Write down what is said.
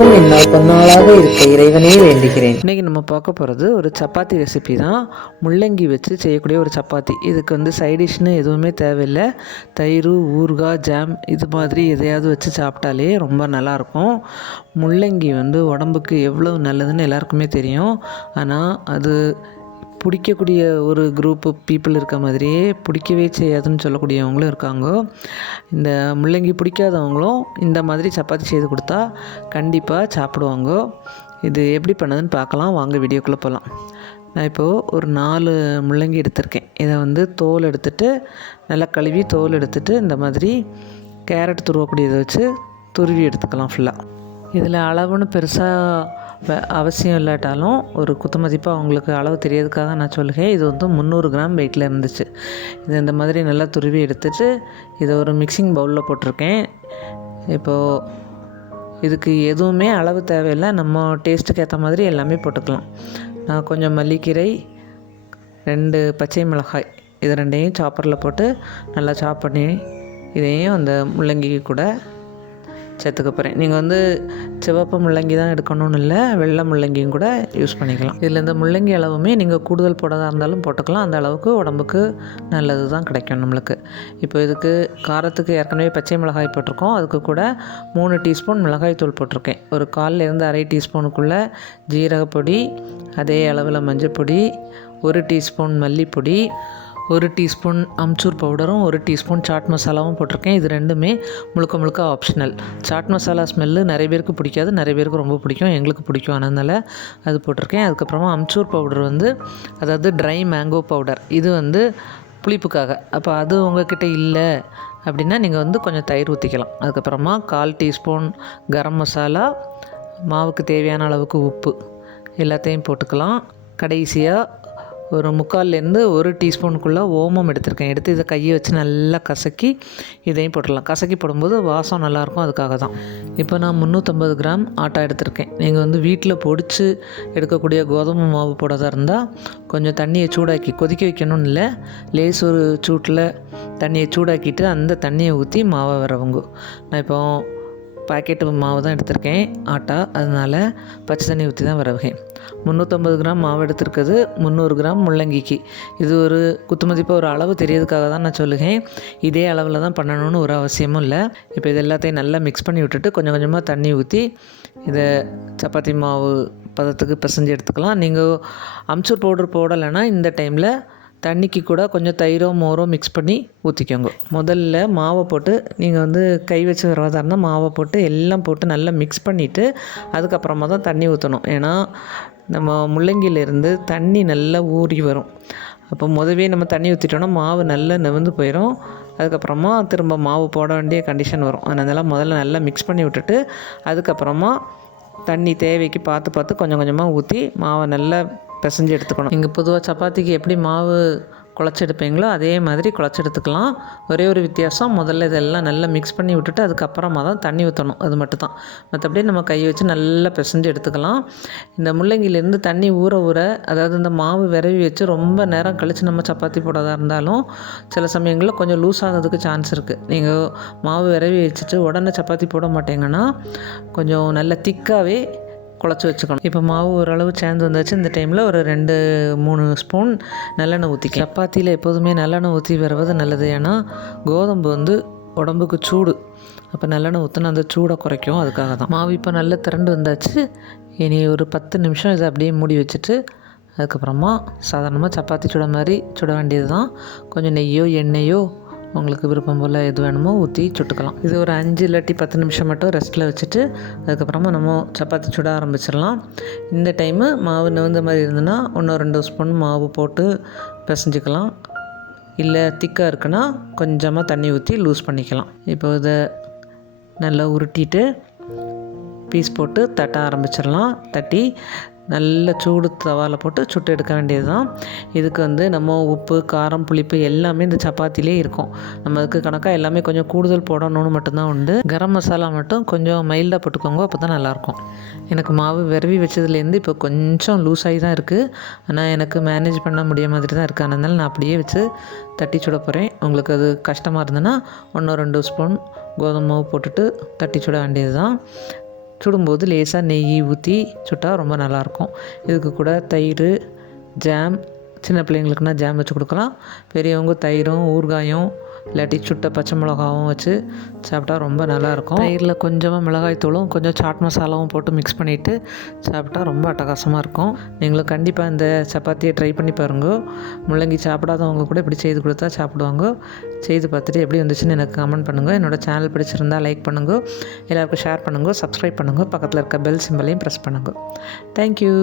அனைவருக்கும் என்னால் பொன்னாளாக இருக்க இறைவனே வேண்டுகிறேன். இன்றைக்கி நம்ம பார்க்க போகிறது ஒரு சப்பாத்தி ரெசிபி தான். முள்ளங்கி வச்சு செய்யக்கூடிய ஒரு சப்பாத்தி. இதுக்கு சைடிஷ்னு எதுவுமே தேவையில்லை. தயிர், ஊறுகாய், ஜாம் இது மாதிரி எதையாவது வச்சு சாப்பிட்டாலே ரொம்ப நல்லாயிருக்கும். முள்ளங்கி உடம்புக்கு எவ்வளோ நல்லதுன்னு எல்லாருக்குமே தெரியும். ஆனால் அது பிடிக்கக்கூடிய ஒரு குரூப்பு பீப்புள் இருக்க மாதிரியே பிடிக்கவே செய்யாதுன்னு சொல்லக்கூடியவங்களும் இருக்காங்க. இந்த முள்ளங்கி பிடிக்காதவங்களும் இந்த மாதிரி சப்பாத்தி செய்து கொடுத்தா கண்டிப்பாக சாப்பிடுவாங்க. இது எப்படி பண்ணதுன்னு பார்க்கலாம். வாங்க வீடியோக்குள்ளே போகலாம். நான் இப்போது ஒரு 4 முள்ளங்கி எடுத்திருக்கேன். இதை தோல் எடுத்துகிட்டு நல்லா கழுவி தோல் எடுத்துகிட்டு இந்த மாதிரி கேரட் துருவக்கூடியதை வச்சு துருவி எடுத்துக்கலாம் ஃபுல்லாக. இதில் அளவுன்னு பெருசாக அவசியம் இல்லாட்டாலும் ஒரு குத்துமதிப்பாக அவங்களுக்கு அளவு தெரியாதுக்காக நான் சொல்லுவேன். இது 300 கிராம் வெயிட்டில் இருந்துச்சு. இது இந்த மாதிரி நல்லா துருவி எடுத்துகிட்டு இதை ஒரு மிக்சிங் பவுலில் போட்டிருக்கேன். இப்போது இதுக்கு எதுவுமே அளவு தேவையில்லை. நம்ம டேஸ்ட்டுக்கு ஏற்ற மாதிரி எல்லாமே போட்டுக்கலாம். நான் கொஞ்சம் மல்லிக்கீரை, 2 பச்சை மிளகாய் இது ரெண்டையும் சாப்பரில் போட்டு நல்லா சாப் பண்ணி இதையும் அந்த முள்ளங்கி கூட சேர்த்துக்க போகிறேன். நீங்கள் சிவப்பு முள்ளங்கி தான் எடுக்கணும்னு இல்லை, வெள்ளை முள்ளங்கியும் கூட யூஸ் பண்ணிக்கலாம். இதில் இந்த முள்ளங்கி அளவுமே நீங்கள் கூடுதல் போடாத இருந்தாலும் போட்டுக்கலாம். அந்த அளவுக்கு உடம்புக்கு நல்லது தான் கிடைக்கும் நம்மளுக்கு. இப்போ இதுக்கு காரத்துக்கு ஏற்கனவே பச்சை மிளகாய் போட்டிருக்கோம். அதுக்கு கூட 3 டீஸ்பூன் மிளகாய் தூள் போட்டிருக்கேன். ஒரு 1/4 அரை டீஸ்பூனுக்குள்ளே ஜீரகப்பொடி, அதே அளவில் மஞ்சள் பொடி, 1 டீஸ்பூன் மல்லிப்பொடி, 1 டீஸ்பூன் அம்ச்சூர் பவுடரும் 1 டீஸ்பூன் சாட் மசாலாவும் போட்டிருக்கேன். இது ரெண்டுமே முழுக்க ஆப்ஷனல். சாட் மசாலா ஸ்மெல்லு நிறைய பேருக்கு பிடிக்காது, நிறைய பேருக்கு ரொம்ப பிடிக்கும். எங்களுக்கு பிடிக்கும், அதனால் அது போட்டிருக்கேன். அதுக்கப்புறமா அம்ச்சூர் பவுடர் அதாவது ட்ரை மேங்கோ பவுடர். இது புளிப்புக்காக. அப்போ அது உங்கள்கிட்ட இல்லை அப்படின்னா நீங்கள் கொஞ்சம் தயிர் ஊற்றிக்கலாம். அதுக்கப்புறமா 1/4 டீஸ்பூன் கரம் மசாலா, மாவுக்கு தேவையான அளவுக்கு உப்பு எல்லாத்தையும் போட்டுக்கலாம். கடைசியாக ஒரு 3/4 1 டீஸ்பூனுக்குள்ளே ஓமம் எடுத்திருக்கேன். எடுத்து இதை கையை வச்சு நல்லா கசக்கி இதையும் போட்டுடலாம். கசக்கி போடும்போது வாசம் நல்லாயிருக்கும், அதுக்காக தான். இப்போ நான் 350 கிராம் ஆட்டா எடுத்திருக்கேன். நீங்கள் வீட்டில் பொடிச்சு எடுக்கக்கூடிய கோதுமை மாவு போடாத இருந்தால் கொஞ்சம் தண்ணியை சூடாக்கி கொதிக்க வைக்கணும்னு இல்லை, லேஸ் ஒரு சூட்டில் தண்ணியை சூடாக்கிட்டு அந்த தண்ணியை ஊற்றி மாவை வரவங்க. நான் இப்போ பாக்கெட்டு மாவு தான் எடுத்திருக்கேன், ஆட்டா. அதனால் பச்சை தண்ணி ஊற்றி தான் வரவேன். 350 கிராம் மாவு எடுத்துருக்குது, 300 கிராம் முள்ளங்கிக்கு. இது ஒரு குத்துமதிப்பாக ஒரு அளவு தெரியறதுக்காக தான் நான் சொல்லுவேன். இதே அளவில் தான் பண்ணணும்னு ஒரு அவசியமும் இல்லை. இப்போ இது எல்லாத்தையும் நல்லா மிக்ஸ் பண்ணி விட்டுட்டு கொஞ்சம் கொஞ்சமாக தண்ணி ஊற்றி இதை சப்பாத்தி மாவு பதத்துக்கு பிசைஞ்சு எடுத்துக்கலாம். நீங்கள் அம்ச்சூர் பவுடர் போடலைன்னா இந்த டைமில் தண்ணிக்கு கூட கொஞ்சம் தயிரோ மோரோ மிக்ஸ் பண்ணி ஊற்றிக்கோங்க. முதல்ல மாவை போட்டு நீங்கள் கை வச்சு வரதா இருந்தால் மாவை போட்டு எல்லாம் போட்டு நல்லா மிக்ஸ் பண்ணிவிட்டு அதுக்கப்புறமா தான் தண்ணி ஊற்றணும். ஏன்னா நம்ம முள்ளங்கியிலேருந்து தண்ணி நல்லா ஊறி வரும். அப்போ முதவே நம்ம தண்ணி ஊற்றிட்டோன்னா மாவு நல்லா நெவந்து போயிடும். அதுக்கப்புறமா திரும்ப மாவு போட வேண்டிய கண்டிஷன் வரும். அதனால் முதல்ல நல்லா மிக்ஸ் பண்ணி விட்டுட்டு அதுக்கப்புறமா தண்ணி தேவைக்கு பார்த்து கொஞ்சம் கொஞ்சமாக ஊற்றி மாவை நல்லா பிசைஞ்சு எடுத்துக்கணும். நீங்கள் பொதுவாக சப்பாத்திக்கு எப்படி மாவு குழச்செடுப்பீங்களோ அதே மாதிரி குழச்செடுத்துக்கலாம். ஒரே ஒரு வித்தியாசம், முதல்ல இதெல்லாம் நல்லா மிக்ஸ் பண்ணி விட்டுட்டு அதுக்கப்புறமா தான் தண்ணி ஊற்றணும். அது மட்டும் தான். மற்றபடி நம்ம கையை வச்சு நல்லா பிசைஞ்சு எடுத்துக்கலாம். இந்த முள்ளங்கிலேருந்து தண்ணி ஊற அதாவது இந்த மாவு விரவி வச்சு ரொம்ப நேரம் கழித்து நம்ம சப்பாத்தி போடாதா இருந்தாலும் சில சமயங்களில் கொஞ்சம் லூஸ் ஆகிறதுக்கு சான்ஸ் இருக்குது. நீங்கள் மாவு விரவி வச்சுட்டு உடனே சப்பாத்தி போட மாட்டீங்கன்னா கொஞ்சம் நல்லா திக்காகவே குழச்சி வச்சுக்கணும். இப்போ மாவு ஓரளவு சேர்ந்து வந்தாச்சு. இந்த டைமில் ஒரு 2-3 ஸ்பூன் நல்லெண்ணெய் ஊற்றிக்க. சப்பாத்தியில் எப்போதுமே நல்லெண்ணெய் ஊற்றி வருவது நல்லது. ஏன்னா கோதம்பு உடம்புக்கு சூடு. அப்போ நல்லெண்ணெய் ஊற்றினா அந்த சூடை குறைக்கும், அதுக்காக தான். மாவு இப்போ நல்லா திரண்டு வந்தாச்சு. இனி ஒரு 10 நிமிஷம் இதை அப்படியே மூடி வச்சுட்டு அதுக்கப்புறமா சாதாரணமாக சப்பாத்தி சுட மாதிரி சுட வேண்டியது தான். கொஞ்சம் நெய்யோ எண்ணெயோ உங்களுக்கு விருப்பம் போல் எது வேணுமோ ஊற்றி சுட்டுக்கலாம். இது ஒரு 5 இல்லாட்டி 10 நிமிஷம் மட்டும் ரெஸ்ட்டில் வச்சுட்டு அதுக்கப்புறமா நம்ம சப்பாத்தி சுட ஆரம்பிச்சிடலாம். இந்த டைமு மாவு நெவந்த மாதிரி இருந்ததுன்னா 1-2 ஸ்பூன் மாவு போட்டு பிசைஞ்சிக்கலாம். இல்லை திக்காக இருக்குன்னா கொஞ்சமாக தண்ணி ஊற்றி லூஸ் பண்ணிக்கலாம். இப்போ இதை நல்லா உருட்டிட்டு பீஸ் போட்டு தட்ட ஆரம்பிச்சிடலாம். தட்டி நல்ல சூடு தவாவில் போட்டு சுட்டு எடுக்க வேண்டியது தான். இதுக்கு நம்ம உப்பு, காரம், புளிப்பு எல்லாமே இந்த சப்பாத்திலே இருக்கும். நம்ம அதுக்கு கணக்காக எல்லாமே கொஞ்சம் கூடுதல் போடணும்னு மட்டும்தான் உண்டு. கரம் மசாலா மட்டும் கொஞ்சம் மைல்டாக போட்டுக்கோங்க, அப்போ தான் நல்லாயிருக்கும். எனக்கு மாவு விரவி வச்சதுலேருந்து இப்போ கொஞ்சம் லூஸ் ஆகி தான் இருக்குது. ஆனால் எனக்கு மேனேஜ் பண்ண முடிய மாதிரி தான் இருக்குது. அதனால் நான் அப்படியே வச்சு தட்டி சுட போகிறேன். உங்களுக்கு அது கஷ்டமாக இருந்ததுன்னா 1-2 ஸ்பூன் கோதுமை மாவு போட்டுட்டு தட்டி சுட வேண்டியது தான். சுடும்போது லேசாக நெய் ஊற்றி சுட்டால் ரொம்ப நல்லாயிருக்கும். இதுக்கு கூட தயிர், ஜாம், சின்ன பிள்ளைங்களுக்குனா ஜாம் வச்சு கொடுக்கலாம். பெரியவங்க தயிரும் ஊறுகாயும் இல்லாட்டி சுட்ட பச்சை மிளகாவும் வச்சு சாப்பிட்டா ரொம்ப நல்லாயிருக்கும். தயிரில் கொஞ்சமாக மிளகாய் தூளும் கொஞ்சம் சாட் மசாலாவும் போட்டு மிக்ஸ் பண்ணிவிட்டு சாப்பிட்டா ரொம்ப அட்டகாசமாக இருக்கும். நீங்களும் கண்டிப்பாக இந்த சப்பாத்தியை ட்ரை பண்ணி பாருங்க. முள்ளங்கி சாப்பிடாதவங்க கூட இப்படி செய்து கொடுத்தா சாப்பிடுவாங்க. செய்து பார்த்துட்டு எப்படி வந்துச்சுன்னு எனக்கு கமெண்ட் பண்ணுங்கள். என்னோடய சேனல் பிடிச்சிருந்தால் லைக் பண்ணுங்கள், எல்லாருக்கும் ஷேர் பண்ணுங்கள், சப்ஸ்கிரைப் பண்ணுங்கள், பக்கத்தில் இருக்க பெல் சிம்பலையும் ப்ரெஸ் பண்ணுங்கள். தேங்க்யூ.